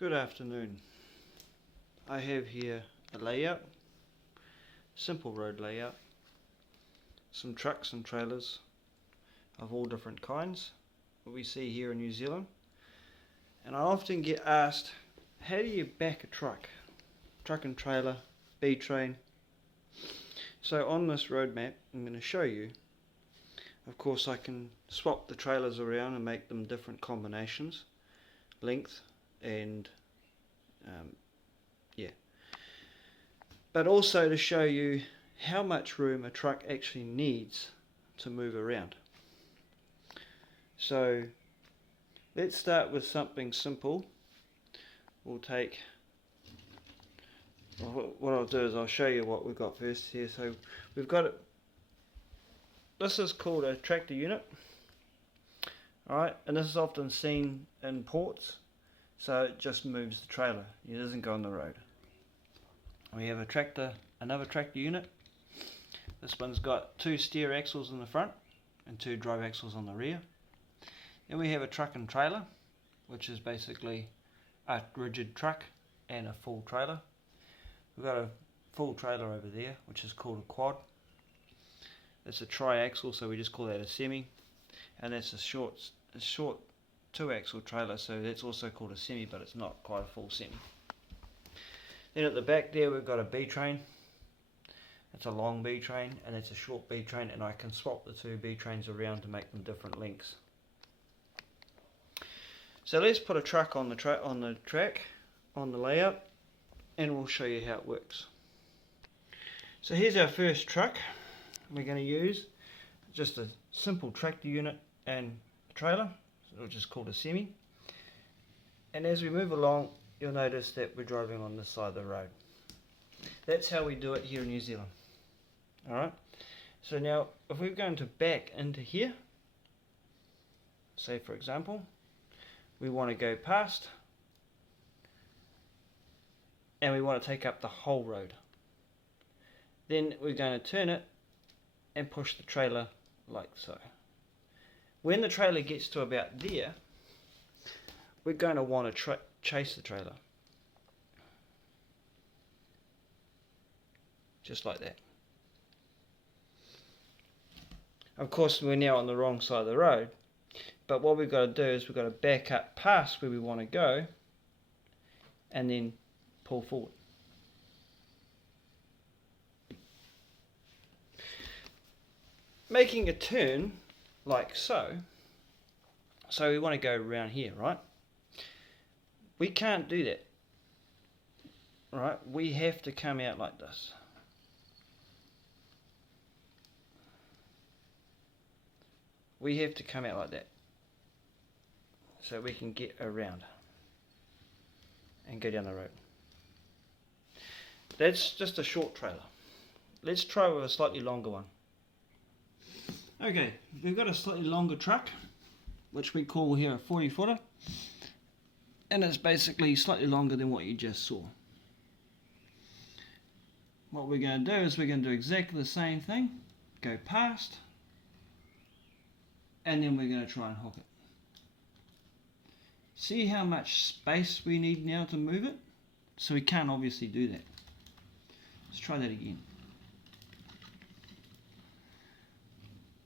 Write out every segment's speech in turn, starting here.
Good afternoon. I have here a layout, simple road layout, some trucks and trailers of all different kinds that we see here in New Zealand. And I often get asked, how do you back a truck and trailer, B-train? So on this road map I'm going to show you. Of course I can swap the trailers around and make them different combinations, length and but also to show you how much room a truck actually needs to move around. So let's start with something simple. We'll take, what I'll do is I'll show you what we've got first here. So we've got it, this is called a tractor unit. Alright, and this is often seen in ports, so it just moves the trailer, it doesn't go on the road. We have another tractor unit. This one's got 2 steer axles in the front and 2 drive axles on the rear. Then we have a truck and trailer, which is basically a rigid truck and a full trailer. We've got a full trailer over there, which is called a quad. It's a tri-axle, so we just call that a semi. And that's a short 2-axle trailer, so that's also called a semi, but it's not quite a full semi. Then at the back there we've got a B-train. It's a long B-train and it's a short B-train, and I can swap the 2 B-trains around to make them different lengths. So let's put a truck on the track, on the layout, and we'll show you how it works. So here's our first truck. We're going to use just a simple tractor unit and a trailer, which is called a semi. And as we move along, you'll notice that we're driving on this side of the road. That's how we do it here in New Zealand. Alright, so now if we're going to back into here, say for example, we want to go past and we want to take up the whole road. Then we're going to turn it and push the trailer like so. When the trailer gets to about there, we're going to want to chase the trailer. Just like that. Of course we're now on the wrong side of the road, but what we've got to do is we've got to back up past where we want to go and then pull forward. Making a turn like so, so we want to go around here, right? We can't do that, right? We have to come out like this. We have to come out like that so we can get around and go down the road. That's just a short trailer. Let's try with a slightly longer one. Okay, we've got a slightly longer truck, which we call here a 40-footer. And it's basically slightly longer than what you just saw. What we're going to do is we're going to do exactly the same thing. Go past. And then we're going to try and hook it. See how much space we need now to move it? So we can't obviously do that. Let's try that again.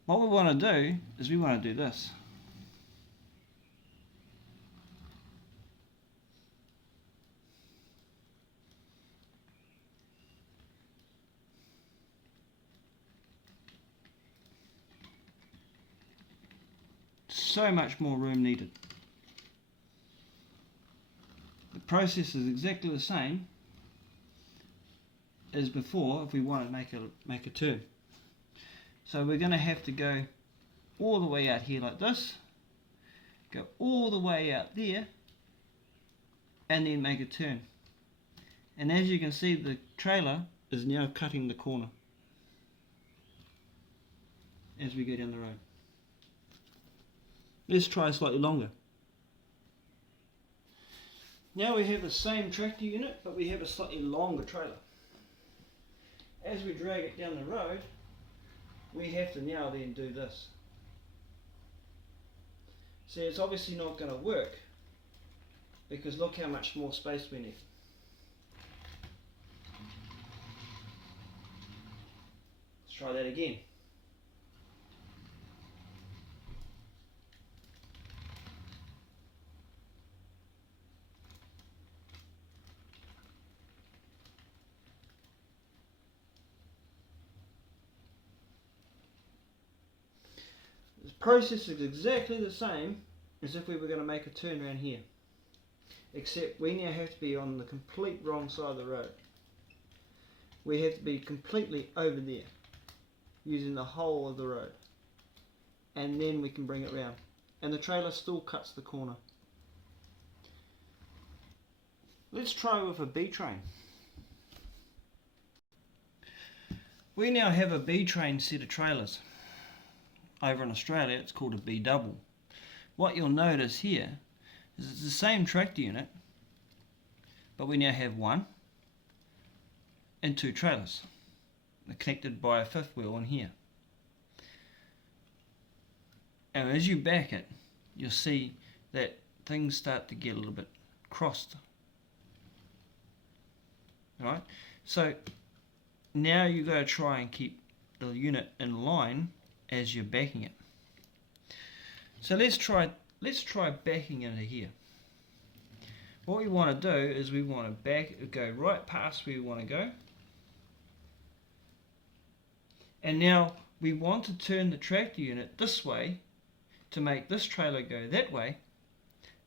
What we want to do is we want to do this. So much more room needed. The process is exactly the same as before if we want to make a turn. So we're going to have to go all the way out here like this, go all the way out there, and then make a turn. And as you can see, the trailer is now cutting the corner as we go down the road. Let's try slightly longer. Now we have the same tractor unit, but we have a slightly longer trailer. As we drag it down the road, we have to now then do this. See, it's obviously not going to work because look how much more space we need. Let's try that again. The process is exactly the same as if we were going to make a turn around here, except we now have to be on the complete wrong side of the road. We have to be completely over there, using the whole of the road, and then we can bring it round, and the trailer still cuts the corner. Let's try with a B train. We now have a B train set of trailers. Over in Australia it's called a B double. What you'll notice here is it's the same tractor unit, but we now have one and two trailers. They're connected by a fifth wheel in here. And as you back it, you'll see that things start to get a little bit crossed. Alright, so now you've got to try and keep the unit in line as you're backing it. So let's try backing into here. What we want to do is we want to go right past where we want to go, and now we want to turn the tractor unit this way to make this trailer go that way,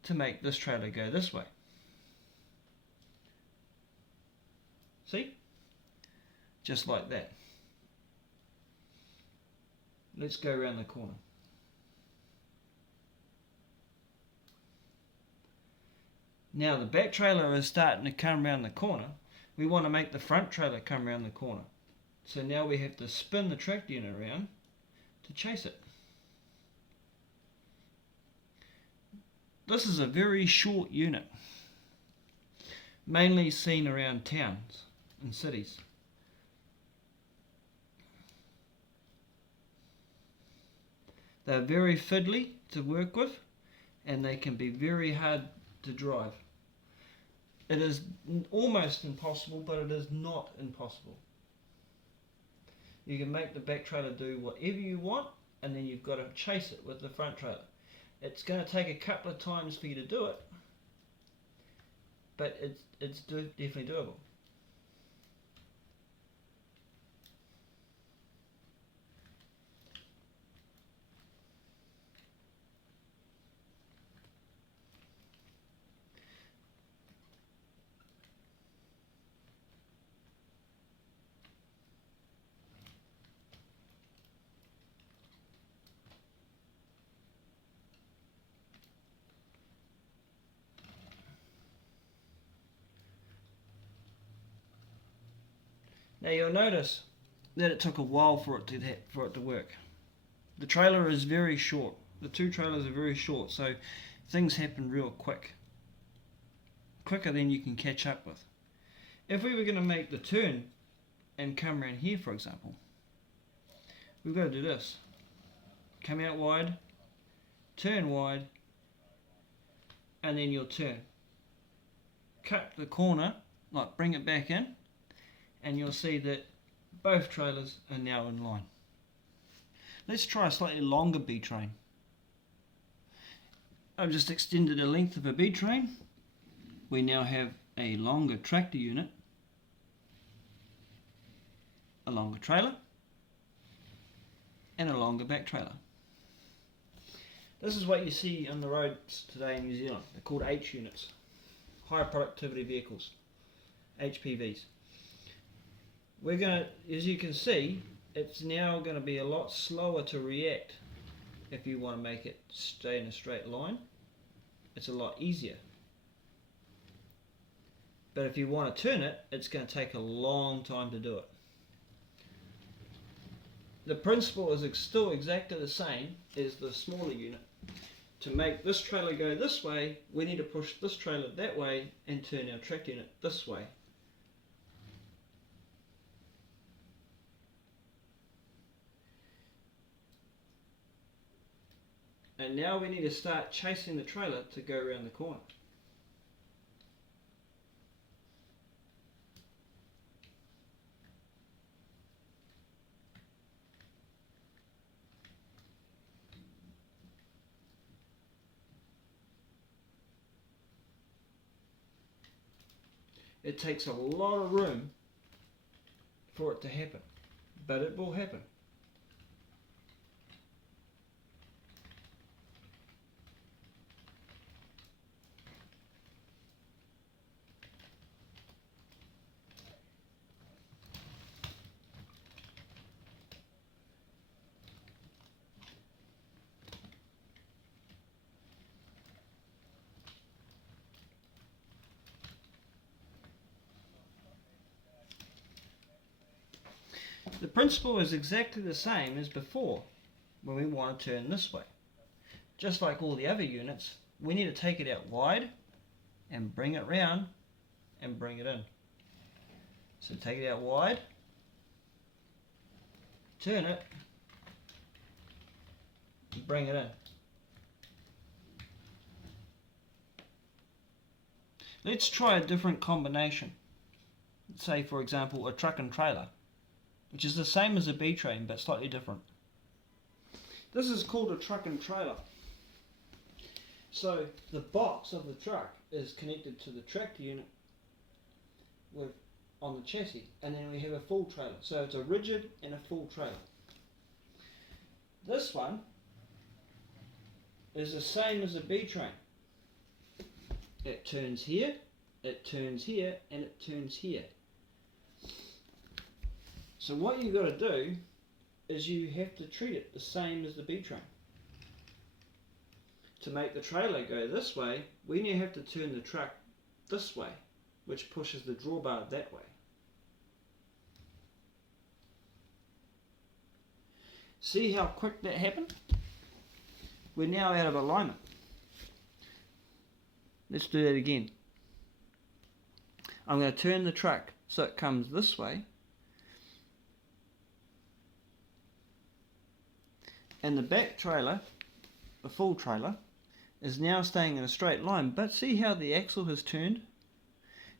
to make this trailer go this way. See? Just like that. Let's go around the corner. Now the back trailer is starting to come around the corner. We want to make the front trailer come around the corner. So now we have to spin the tractor unit around to chase it. This is a very short unit, mainly seen around towns and cities. They're very fiddly to work with, and they can be very hard to drive. It is almost impossible, but it is not impossible. You can make the back trailer do whatever you want, and then you've got to chase it with the front trailer. It's going to take a couple of times for you to do it, but it's definitely doable. Now you'll notice that it took a while for it to work. The trailer is very short. The two trailers are very short, so things happen real quick. Quicker than you can catch up with. If we were going to make the turn and come around here, for example, we've got to do this. Come out wide, turn wide, and then you'll turn. Cut the corner, like bring it back in, and you'll see that both trailers are now in line. Let's try a slightly longer B train. I've just extended the length of a B train. We now have a longer tractor unit, a longer trailer, and a longer back trailer. This is what you see on the roads today in New Zealand. They're called H units, high productivity vehicles, HPVs. We're going to, as you can see, it's now going to be a lot slower to react. If you want to make it stay in a straight line, it's a lot easier. But if you want to turn it, it's going to take a long time to do it. The principle is still exactly the same as the smaller unit. To make this trailer go this way, we need to push this trailer that way and turn our tractor unit this way. And now we need to start chasing the trailer to go around the corner. It takes a lot of room for it to happen, but it will happen. The principle is exactly the same as before when we want to turn this way. Just like all the other units, we need to take it out wide and bring it round and bring it in. So take it out wide, turn it, and bring it in. Let's try a different combination. Say for example a truck and trailer, which is the same as a B train but slightly different. This is called a truck and trailer. So the box of the truck is connected to the tractor unit on the chassis, and then we have a full trailer. So it's a rigid and a full trailer. This one is the same as a B train. It turns here, and it turns here. So what you've got to do is you have to treat it the same as the B train. To make the trailer go this way, we now have to turn the truck this way, which pushes the drawbar that way. See how quick that happened? We're now out of alignment. Let's do that again. I'm going to turn the truck so it comes this way. And the back trailer, the full trailer, is now staying in a straight line. But see how the axle has turned?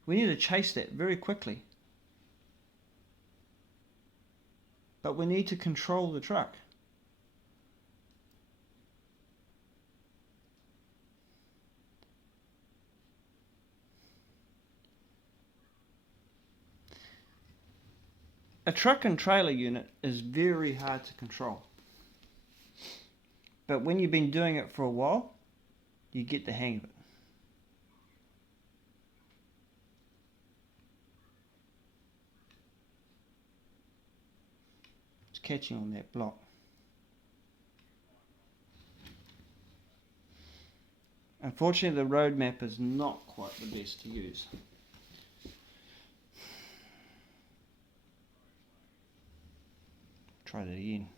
We need to chase that very quickly. But we need to control the truck. A truck and trailer unit is very hard to control. But when you've been doing it for a while, you get the hang of it. It's catching on that block. Unfortunately, the road map is not quite the best to use. Try that again.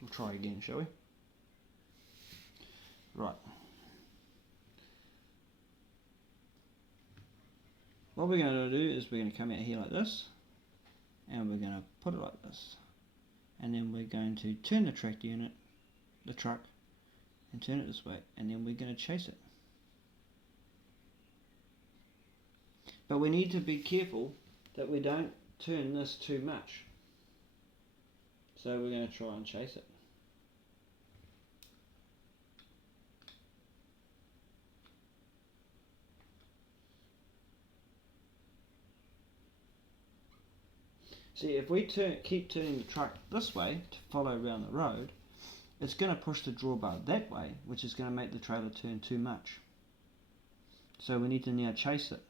We'll try again, shall we? Right. What we're going to do is we're going to come out here like this, and we're going to put it like this, and then we're going to turn the tractor unit, the truck, and turn it this way, and then we're going to chase it. But we need to be careful that we don't turn this too much. So we're going to try and chase it. See, if we keep turning the truck this way to follow around the road, it's going to push the drawbar that way, which is going to make the trailer turn too much. So we need to now chase it.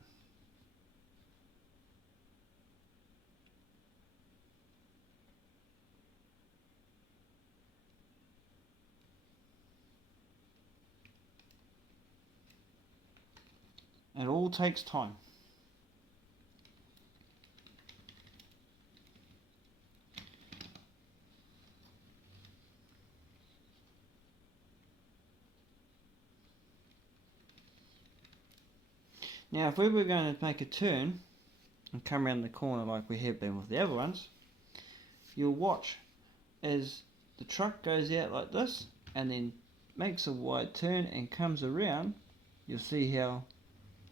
It all takes time. Now if we were going to make a turn and come around the corner like we have been with the other ones, you'll watch as the truck goes out like this and then makes a wide turn and comes around. You'll see how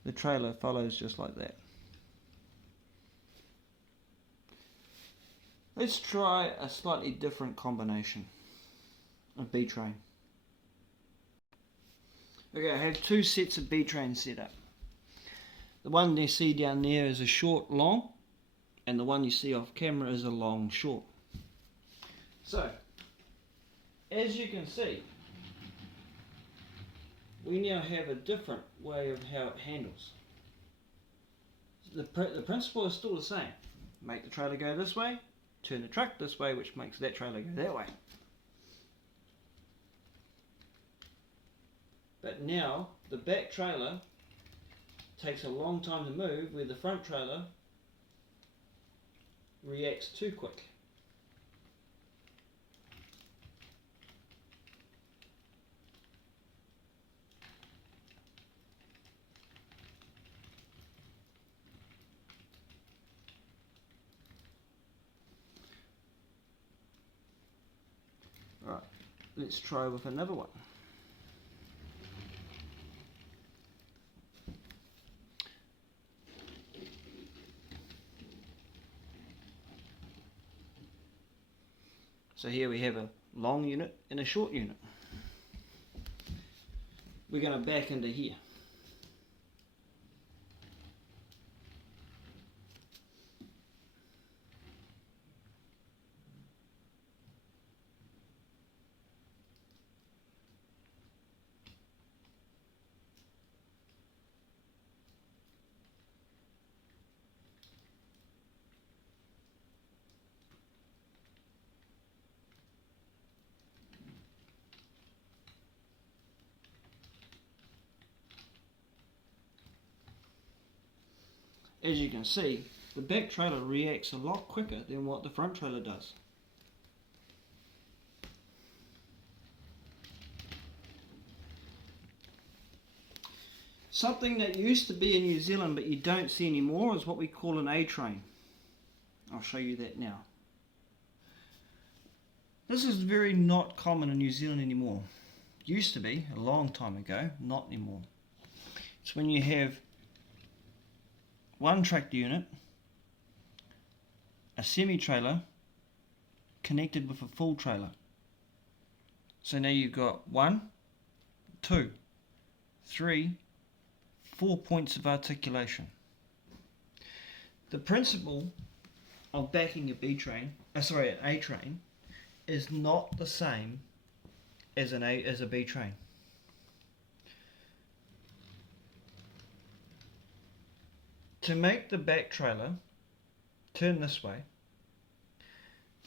the trailer follows just like that. Let's try a slightly different combination of B train. Okay, I have two sets of B trains set up. The one you see down there is a short long, and the one you see off camera is a long short. So, as you can see, we now have a different way of how it handles. The principle is still the same. Make the trailer go this way, turn the truck this way, which makes that trailer go that way. But now, the back trailer takes a long time to move, where the front trailer reacts too quick. Right, let's try with another one. So here we have a long unit and a short unit. We're going to back into here. As you can see, the back trailer reacts a lot quicker than what the front trailer does. Something that used to be in New Zealand but you don't see anymore is what we call an A train. I'll show you that now. This is very not common in New Zealand anymore. Used to be a long time ago, not anymore. It's when you have one tractor unit, a semi-trailer connected with a full trailer. So now you've got 1, 2, 3, 4 points of articulation. The principle of backing a an A train is not the same as a B train. To make the back trailer turn this way,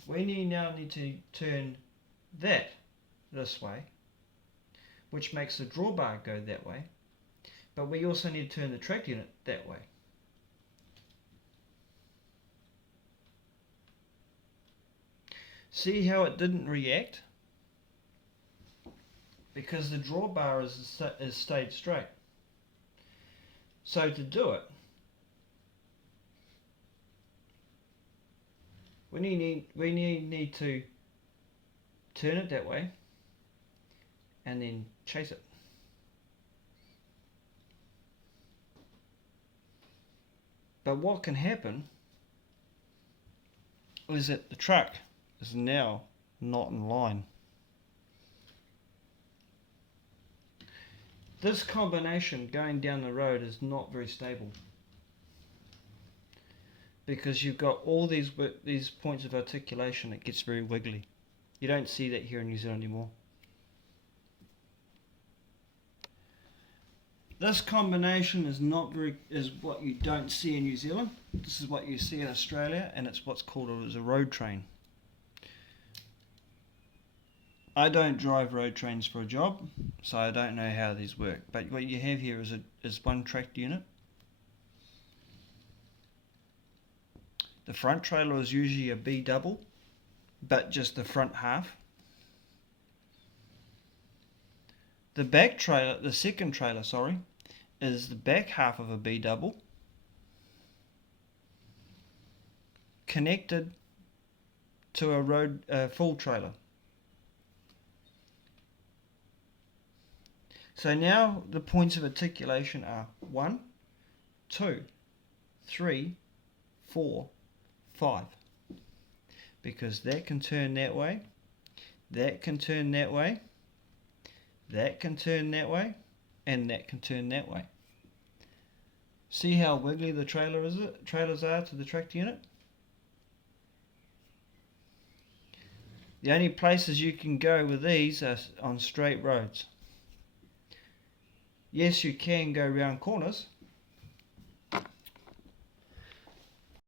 we now need to turn that this way, which makes the drawbar go that way, but we also need to turn the tractor unit that way. See how it didn't react? Because the drawbar is stayed straight. So to do it, we need to turn it that way and then chase it. But what can happen is that the truck is now not in line. This combination going down the road is not very stable, because you've got all these points of articulation. It gets very wiggly. You don't see that here in New Zealand anymore. This combination is what you don't see in New Zealand. This is what you see in Australia, and it's what's called a road train. I don't drive road trains for a job, so I don't know how these work. But what you have here is one tractor unit. The front trailer is usually a B double, but just the front half. The back trailer, the second trailer, is the back half of a B double connected to a full trailer. So now the points of articulation are 1, 2, 3, 4, 5. because that can turn that way, that can turn that way, that can turn that way, and that can turn that way. See how wiggly the trailers are to the tractor unit? The only places you can go with these are on straight roads. Yes, you can go round corners,